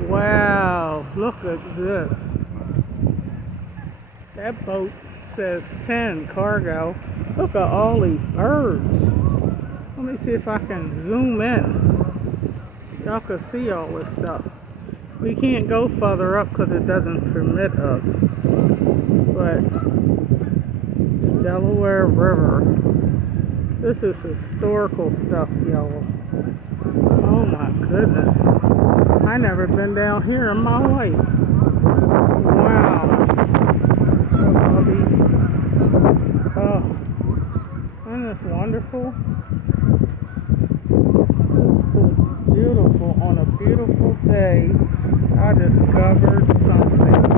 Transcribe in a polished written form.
Wow, look at this. That boat says 10 cargo. Look at all these birds. Let me see if I can zoom in. Y'all can see all this stuff. We can't go further up because it doesn't permit us. But Delaware River. This is historical stuff, y'all. Oh my goodness. I never been down here in my life. Wow. Oh, isn't this wonderful? This is beautiful. On a beautiful day, I discovered something.